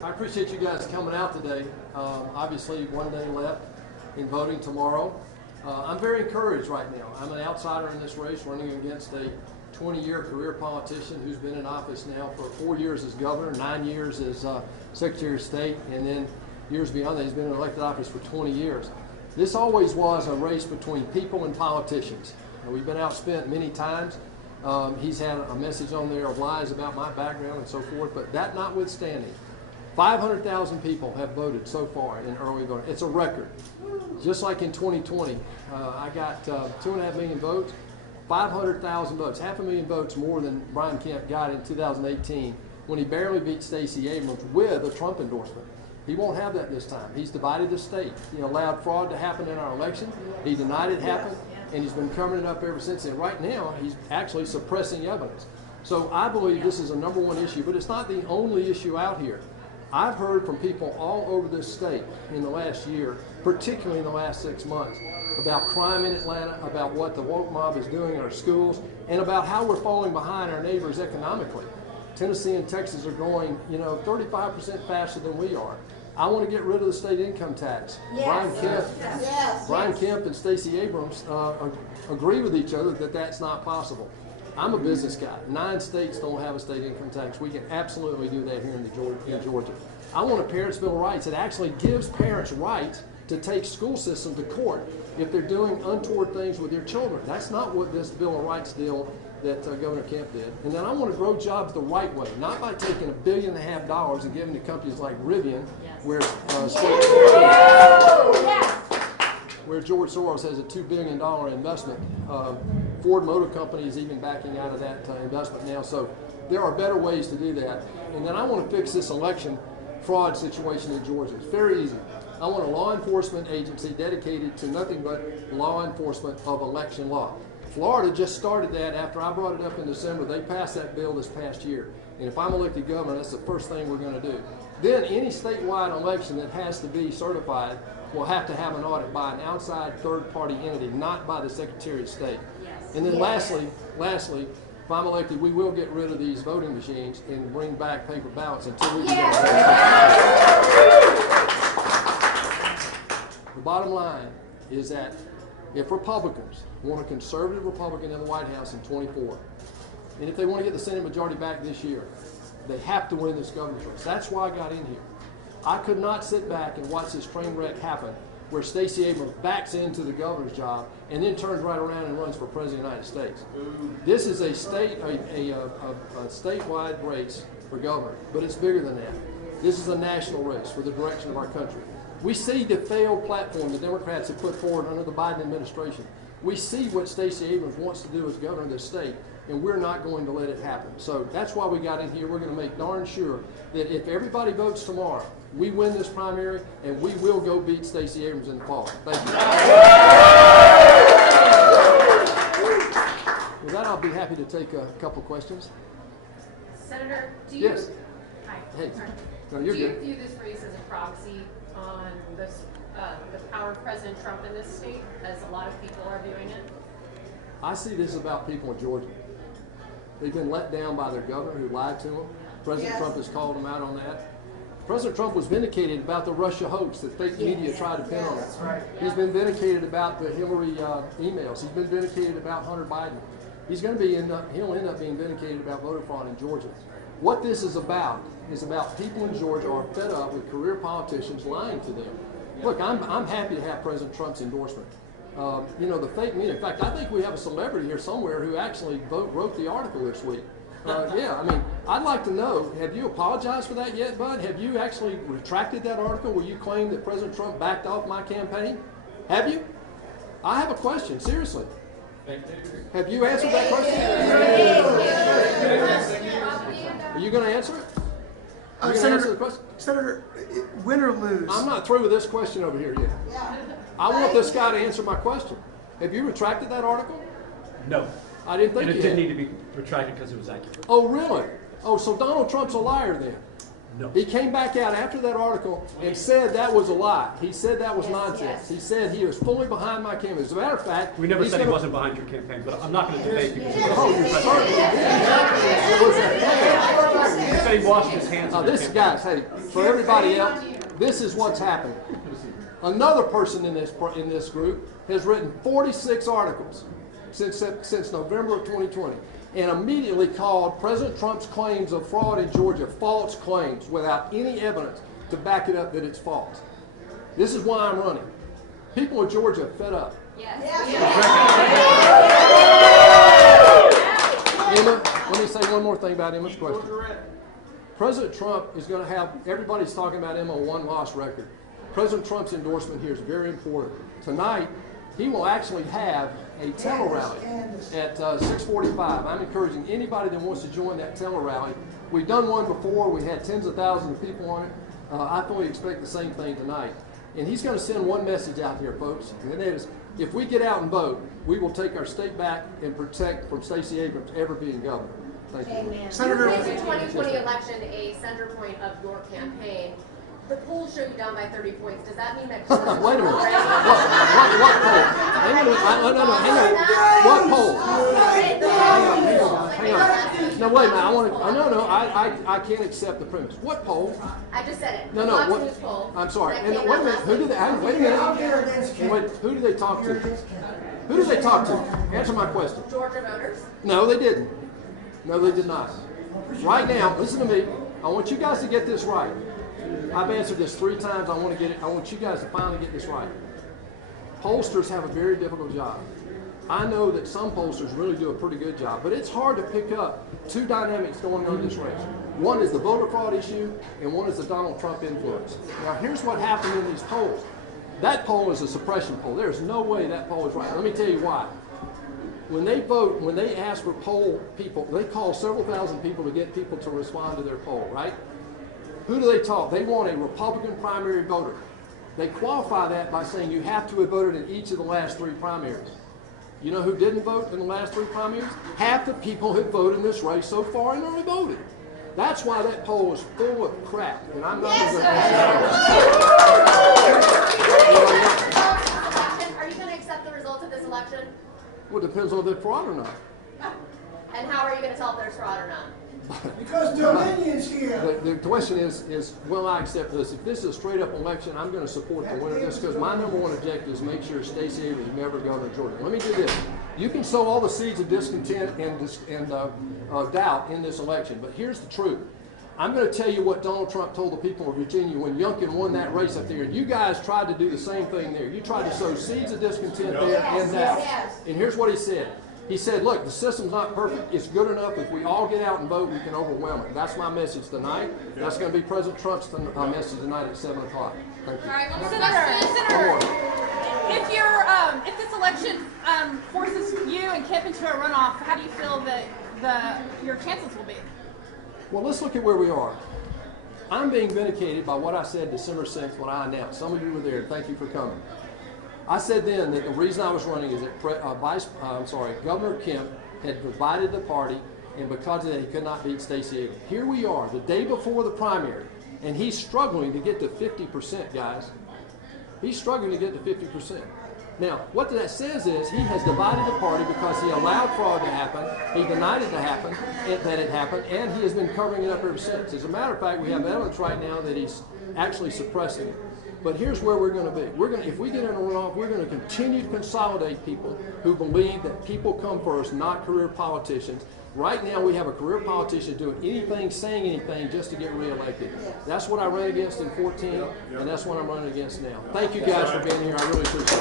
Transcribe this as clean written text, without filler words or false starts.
I appreciate you guys coming out today. Obviously, one day left in voting tomorrow. I'm very encouraged right now. I'm an outsider in this race running against a 20-year career politician who's been in office now for 4 years as governor, 9 years as Secretary of State, and then years beyond that, he's been in elected office for 20 years. This always was a race between people and politicians. We've been outspent many times. He's had a message on there of lies about my background and so forth, but that notwithstanding, 500,000 people have voted so far in early voting. It's a record. Just like in 2020, I got 2.5 million votes, 500,000 votes, 500,000 votes more than Brian Kemp got in 2018 when he barely beat Stacey Abrams with a Trump endorsement. He won't have that this time. He's divided the state. He allowed fraud to happen in our election. He denied it happened, and he's been covering it up ever since. And right now, he's actually suppressing evidence. So I believe this is a #1 issue, but it's not the only issue out here. I've heard from people all over this state in the last year, particularly in the last 6 months, about crime in Atlanta, about what the woke mob is doing in our schools, and about how we're falling behind our neighbors economically. Tennessee and Texas are growing, 35% faster than we are. I want to get rid of the state income tax. Yes. Brian Kemp and Stacey Abrams agree with each other that that's not possible. I'm a business guy. 9 states don't have a state income tax. We can absolutely do that here in Georgia. I want a Parents' Bill of Rights. It actually gives parents rights to take school system to court if they're doing untoward things with their children. That's not what this Bill of Rights deal that Governor Kemp did. And then I want to grow jobs the right way, not by taking $1.5 billion and giving to companies like Rivian, where George Soros has a $2 billion investment. Ford Motor Company is even backing out of that investment now. So there are better ways to do that. And then I want to fix this election fraud situation in Georgia. It's very easy. I want a law enforcement agency dedicated to nothing but law enforcement of election law. Florida just started that after I brought it up in December. They passed that bill this past year. And if I'm elected governor, that's the first thing we're going to do. Then any statewide election that has to be certified will have to have an audit by an outside third-party entity, not by the Secretary of State. And then lastly, if I'm elected, we will get rid of these voting machines and bring back paper ballots until we get The bottom line is that if Republicans want a conservative Republican in the White House in 24, and if they want to get the Senate majority back this year, they have to win this governor's race. That's why I got in here. I could not sit back and watch this train wreck happen where Stacey Abrams backs into the governor's job and then turns right around and runs for president of the United States. This is a statewide race for governor, but it's bigger than that. This is a national race for the direction of our country. We see the failed platform the Democrats have put forward under the Biden administration. We see what Stacey Abrams wants to do as governor of this state, and we're not going to let it happen. So that's why we got in here. We're going to make darn sure that if everybody votes tomorrow, we win this primary, and we will go beat Stacey Abrams in the fall. Thank you. With that, I'll be happy to take a couple questions. Senator, do you, Yes. Hi. Hey. Sorry. No, you're do you good. view this race as a proxy on this, the power of President Trump in this state, as a lot of people are viewing it? I see this about people in Georgia. They've been let down by their governor who lied to them. President Trump has called them out on that. President Trump was vindicated about the Russia hoax that fake media tried to pin on us. He's been vindicated about the Hillary emails. He's been vindicated about Hunter Biden. He'll end up being vindicated about voter fraud in Georgia. What this is about people in Georgia are fed up with career politicians lying to them. Look, I'm happy to have President Trump's endorsement. The fake media. In fact, I think we have a celebrity here somewhere who actually wrote the article this week. I'd like to know, have you apologized for that yet, Bud? Have you actually retracted that article where you claimed that President Trump backed off my campaign? Have you? I have a question, seriously. Have you answered that question? Are you going to answer it? Are you going to answer the question? Senator, win or lose? I'm not through with this question over here yet. I want this guy to answer my question. Have you retracted that article? No. I didn't think and you it didn't had. need to be retracted because it was accurate. Oh, really? Oh, so Donald Trump's a liar then? No. He came back out after that article and said that was a lie. He said that was nonsense. yes. He said he was fully behind my campaign. As a matter of fact, We never he's said he gonna- wasn't behind your campaign, but I'm not going to debate you. Oh, you certainly did. It was a- You said he washed his hands Now of your this, campaign. guys, hey, for everybody else, this is what's happened. Another person in this group has written 46 articles since November of 2020, and immediately called President Trump's claims of fraud in Georgia false claims without any evidence to back it up that it's false. This is why I'm running. People in Georgia are fed up. Emma, let me say one more thing about Emma's question. President Trump is going to have, everybody's talking about Emma, a one-loss record. President Trump's endorsement here is very important. Tonight, he will actually have a tele rally at 6:45. I'm encouraging anybody that wants to join that tele rally. We've done one before. We had tens of thousands of people on it. I fully expect the same thing tonight. And he's going to send one message out here, folks, and that is, if we get out and vote, we will take our state back and protect from Stacey Abrams ever being governor. Thank you. Amen. Senator- You made the 2020 election a center point of your campaign. The polls show you down by 30 points. Does that mean that? Wait a minute. What poll? Hang on. No, hang on. What poll? Hang on. No, wait a minute. I want to. No. I can't accept the premise. What poll? I just said it. No. Fox What? News poll. I'm sorry. That And came wait a out minute. last Who did week. they? Wait a minute. Wait. Who did they talk to? Who did they talk to? Answer my question. Georgia voters. No, they didn't. No, they did not. Right now, listen to me. I want you guys to get this right. I've answered this 3 times. I want to get it. I want you guys to finally get this right. Pollsters have a very difficult job. I know that some pollsters really do a pretty good job, but it's hard to pick up 2 dynamics going on in this race. One is the voter fraud issue, and one is the Donald Trump influence. Now, here's what happened in these polls. That poll is a suppression poll. There's no way that poll is right. Let me tell you why. When they vote, when they ask for poll people, they call several thousand people to get people to respond to their poll, right? Who do they talk? They want a Republican primary voter. They qualify that by saying you have to have voted in each of the last 3 primaries. You know who didn't vote in the last 3 primaries? Half the people who voted in this race so far and only voted. That's why that poll is full of crap, and I'm not going to Are you going to accept the results of this election? Well, it depends on if they're fraud or not. And how are you going to tell if there's fraud or not? Because Dominion's here. The question is, will I accept this? If this is a straight up election, I'm going to support the winner of this because my number 1 objective is make sure Stacey Abrams never governor of Georgia. Let me do this. You can sow all the seeds of discontent and doubt in this election, but here's the truth. I'm going to tell you what Donald Trump told the people of Virginia when Youngkin won that race up there. And you guys tried to do the same thing there. You tried to sow seeds of discontent there and doubt. And here's what he said. He said, look, the system's not perfect. It's good enough. If we all get out and vote, we can overwhelm it. That's my message tonight. That's going to be President Trump's message tonight at 7 o'clock. Thank you. All right, Senator, if this election forces you and Kip into a runoff, how do you feel that your chances will be? Well, let's look at where we are. I'm being vindicated by what I said December 6th when I announced. Some of you were there. Thank you for coming. I said then that the reason I was running is that Governor Kemp had divided the party, and because of that, he could not beat Stacey Abrams. Here we are, the day before the primary, and he's struggling to get to 50%, guys. He's struggling to get to 50%. Now, what that says is he has divided the party because he allowed fraud to happen, he denied it to happen, that it happened, and he has been covering it up ever since. As a matter of fact, we have evidence right now that he's actually suppressing it. But here's where we're going to be. If we get in a runoff, we're going to continue to consolidate people who believe that people come first, not career politicians. Right now, we have a career politician doing anything, saying anything just to get reelected. That's what I ran against in 2014, and that's what I'm running against now. Thank you guys for being here. I really appreciate it.